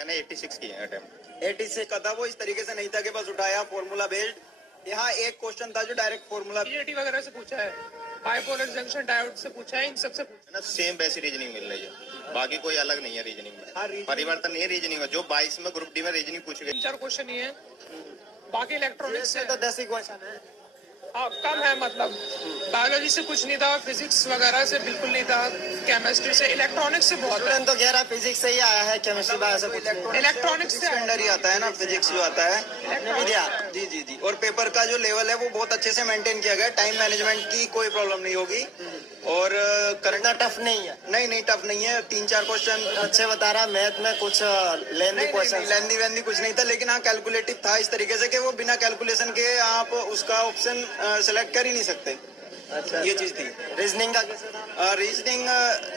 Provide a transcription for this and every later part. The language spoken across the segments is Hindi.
मैंने 86 किए अटेम्प्ट। 86 का था, वो इस तरीके से नहीं था कि बस उठाया फॉर्मूला बेस्ड। यहाँ एक क्वेश्चन था जो डायरेक्ट फॉर्मूला पीएटी वगैरह से पूछा है, बाइपोलर जंक्शन डायोड से पूछा है, इन सबसे पूछा ना सेम वैसी रीजनिंग मिल रही है, बाकी कोई अलग नहीं है रीजनिंग में। हाँ, reasoning- परिवर्तन नहीं है रीजनिंग में। जो 22 में ग्रुप डी में रीजनिंग पूछ गई, 3-4 क्वेश्चन ही है, बाकी इलेक्ट्रॉनिक्स से से तो 10 ही क्वेश्चन है। हाँ कम है। मतलब बायोलॉजी से कुछ नहीं था, फिजिक्स वगैरह से बिल्कुल नहीं था, केमिस्ट्री से, इलेक्ट्रॉनिक्स से बहुत है। स्टूडेंट तो कह रहा फिजिक्स से ही आया है, केमिस्ट्री बायो से कुछ नहीं। इलेक्ट्रॉनिक्स से अंडर ही आता है ना, फिजिक्स जो आता है आपने भी दिया। जी जी जी। और पेपर का जो लेवल है वो बहुत अच्छे से मेंटेन किया गया। टाइम मैनेजमेंट की कोई प्रॉब्लम नहीं होगी। और करंट टफ नहीं है। नहीं टफ नहीं है। 3-4 क्वेश्चन अच्छे बता रहा, मैथ में कुछ लेंदी क्वेश्चन लेंदी वेंदी कुछ नहीं था, लेकिन हाँ कैलकुलेटिव था इस तरीके से कि वो बिना कैलकुलेशन के आप उसका ऑप्शन सेलेक्ट कर ही नहीं सकते। अच्छा, ये चीज थी। रीजनिंग का कैसे था? रीजनिंग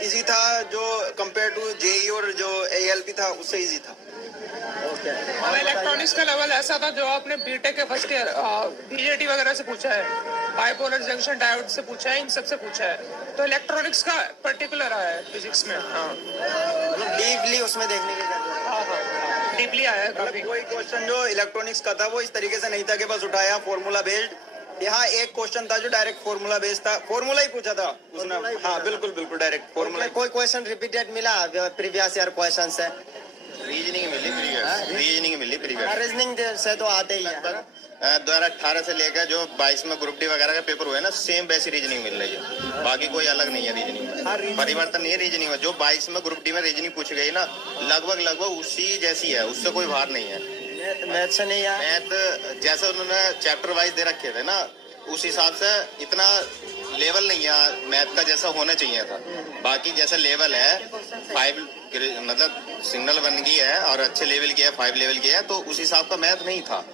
इजी था, जो कंपेयर टू जेई और जो एएलपी था उससे इजी था। ओके। और इलेक्ट्रॉनिक्स का लेवल ऐसा था जो आपने बीटेक के फर्स्ट ईयर बीजेटी वगैरह से पूछा है, बाइपोलर जंक्शन डायोड से पूछा है, इन सबसे पूछा है। तो इलेक्ट्रॉनिक्स का पर्टिकुलर आया है फिजिक्स में। डीपली उसमें देखने की जरूरत है। डीपली आया है काफी। कोई क्वेश्चन जो इलेक्ट्रॉनिक्स का था वो इस तरीके से नहीं था कि बस उठाया फॉर्मूला बेस्ड। यहाँ एक क्वेश्चन था जो डायरेक्ट फॉर्मूला बेस्ड था, फॉर्मूला ही पूछा था उसने। हाँ बिल्कुल डायरेक्ट फॉर्मूला। कोई क्वेश्चन रिपीटेड मिला प्रीवियस ईयर क्वेश्चन से? रीजनिंग मिली प्रीवियस, रीजनिंग मिली प्रीवियस। रीजनिंग से तो आते ही है। 2018 से लेकर जो 22 में ग्रुप डी वगैरह का पेपर हुआ है ना, सेम वैसी रीजनिंग मिल रही है, बाकी कोई अलग नहीं है रीजनिंग में। परिवर्तन नहीं है रीजनिंग में। जो 22 में ग्रुप डी में रीजनिंग पूछ गई ना, लगभग उसी जैसी है, उससे कोई बाहर नहीं है। मैथ से नहीं है। मैथ जैसे उन्होंने चैप्टर वाइज दे रखे थे ना, उस हिसाब से इतना लेवल नहीं है मैथ का जैसा होना चाहिए था। बाकी जैसा लेवल है 5 मतलब सिग्नल 1 की है और अच्छे लेवल की है, 5 लेवल की है, तो उस हिसाब का मैथ नहीं था।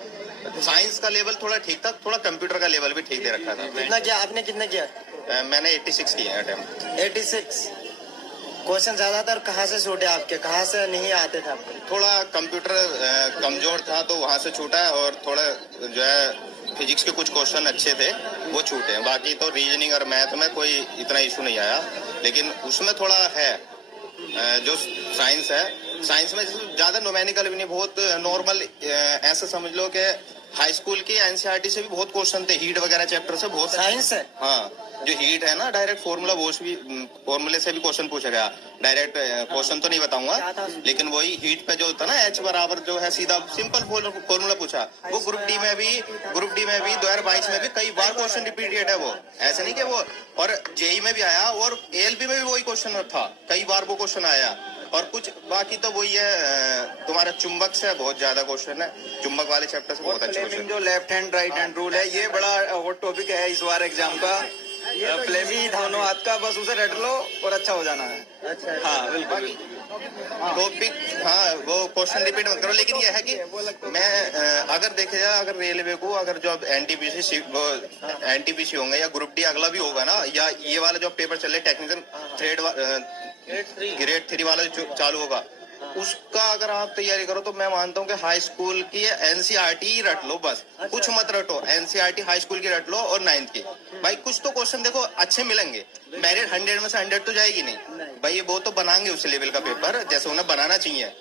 साइंस का लेवल थोड़ा ठीक था, थोड़ा कंप्यूटर का लेवल भी ठीक दे रखा था। कितना किया आपने? कितना किया? मैंने 86 किए अटेम्प्ट। 86 क्वेश्चन ज्यादातर कहाँ से छूटे आपके? कहाँ से नहीं आते थे आपको? थोड़ा कंप्यूटर कमजोर था तो वहाँ से छूटा है, और थोड़ा जो है फिजिक्स के कुछ क्वेश्चन अच्छे थे वो छूटे हैं। बाकी तो रीजनिंग और मैथ में कोई इतना इशू नहीं आया, लेकिन उसमें थोड़ा है जो साइंस है, साइंस में ज्यादा न्यूमेरिकल भी नहीं, बहुत नॉर्मल। ऐसा समझ लो कि हाई स्कूल की एनसीईआरटी से भी बहुत क्वेश्चन थे, हीट वगैरह चैप्टर से बहुत। साइंस है? हाँ, जो हीट है ना, डायरेक्ट फॉर्मूला, वो भी फॉर्मूले से भी क्वेश्चन पूछा गया। डायरेक्ट क्वेश्चन तो नहीं बताऊंगा, लेकिन वही हीट पे जो होता है ना, H बराबर जो है सीधा सिंपल फॉर्मूला पूछा। वो ग्रुप डी में भी 2022 में भी कई बार क्वेश्चन रिपीटेड है। वो ऐसे नहीं कि वो, और जेई में भी आया और एएलपी में भी वही क्वेश्चन था, कई बार वो क्वेश्चन आया। और कुछ बाकी तो वही है, तुम्हारा चुंबक से बहुत ज्यादा क्वेश्चन है, चुंबक वाले चैप्टर से बहुत अच्छे क्वेश्चन। जो left hand right hand rule है, ये बड़ा हॉट टॉपिक है इस बार एग्जाम का। फ्लेमिंग दोनों हाथ का, बस उसे रट लो और अच्छा हो जाना है। अच्छा। हाँ बिल्कुल। टॉपिक, हाँ वो क्वेश्चन रिपीट मत करो। लेकिन यह है कि मैं अगर देखे जाए, अगर रेलवे को अगर जो एनटीपीसी होंगे या ग्रुप डी अगला भी होगा ना, या ये वाला जो पेपर चले टेक्निकल ग्रेड 3 वाला जो चालू होगा, उसका अगर आप तैयारी करो तो मैं मानता हूँ कि हाई स्कूल की एनसीईआरटी रट लो, बस कुछ मत रटो। एनसीईआरटी हाई स्कूल की रट लो और 9th की। भाई कुछ तो क्वेश्चन देखो अच्छे मिलेंगे। मेरिट 100 में से 100 तो जाएगी नहीं भाई, वो तो बनाएंगे उस लेवल का पेपर जैसे उन्हें बनाना चाहिए।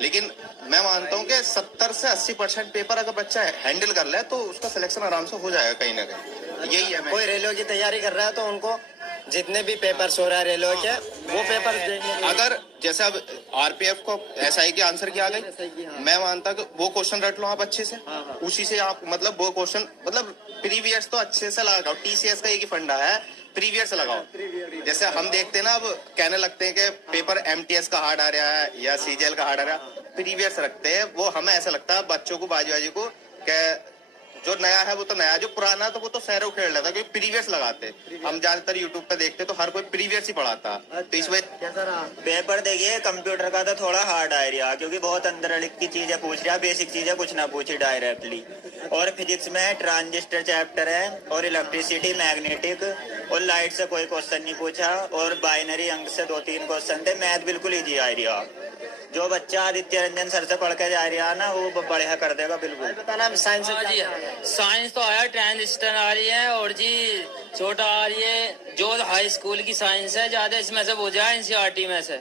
लेकिन मैं मानता हूँ कि 70 से 80% पेपर अगर बच्चा हैंडल कर ले तो उसका सिलेक्शन आराम से हो जाएगा कहीं ना कहीं। यही है। कोई रेलवे की तैयारी कर रहा है तो उनको जितने भी पेपर्स हो रहा है रेलवे के, वो पेपर देखने। अगर जैसे अब आरपीएफ को एसआई के आंसर किया गई, मैं मानता कि वो क्वेश्चन रट लो आप अच्छे से, उसी से आप मतलब वो क्वेश्चन मतलब प्रीवियस तो अच्छे से लगाओ। टीसीएस का एक ही फंडा है, प्रीवियस लगाओ। जैसे हम देखते हैं ना, अब कहने लगते हैं कि पेपर एमटीएस का हार्ड आ रहा है या सीजीएल का हार्ड आ रहा है, प्रीवियस रखते हैं। वो हमें ऐसा लगता है बच्चों को, बाजी को, कि जो नया है वो तो नया, जो पुराना तो वो तो सैरो खेल रहा था, क्योंकि प्रीवियस लगाते। हम ज्यादातर यूट्यूब पे देखते तो हर कोई प्रीवियस ही पढ़ाता। तो इस वजह पेपर देखिए कंप्यूटर का तो थोड़ा हार्ड आ रहा, क्योंकि बहुत अंदर की चीजें पूछ रहा, बेसिक चीजें कुछ ना पूछी डायरेक्टली। और फिजिक्स में ट्रांजिस्टर चैप्टर है, और इलेक्ट्रिसिटी, मैग्नेटिक और लाइट से कोई क्वेश्चन नहीं पूछा, और बाइनरी अंक से 2-3 क्वेश्चन थे। मैथ बिल्कुल ईजी आ रहा। जो बच्चा आदित्य रंजन सर से पढ़ के जा रहा है ना, वो बढ़िया कर देगा बिल्कुल। बताना साइंस। जी साइंस तो आया, ट्रांजिस्टर आ रही है, और जी छोटा आ रही है। जो हाई स्कूल की साइंस है ज्यादा इसमें से वो जाए एनसीईआरटी में से।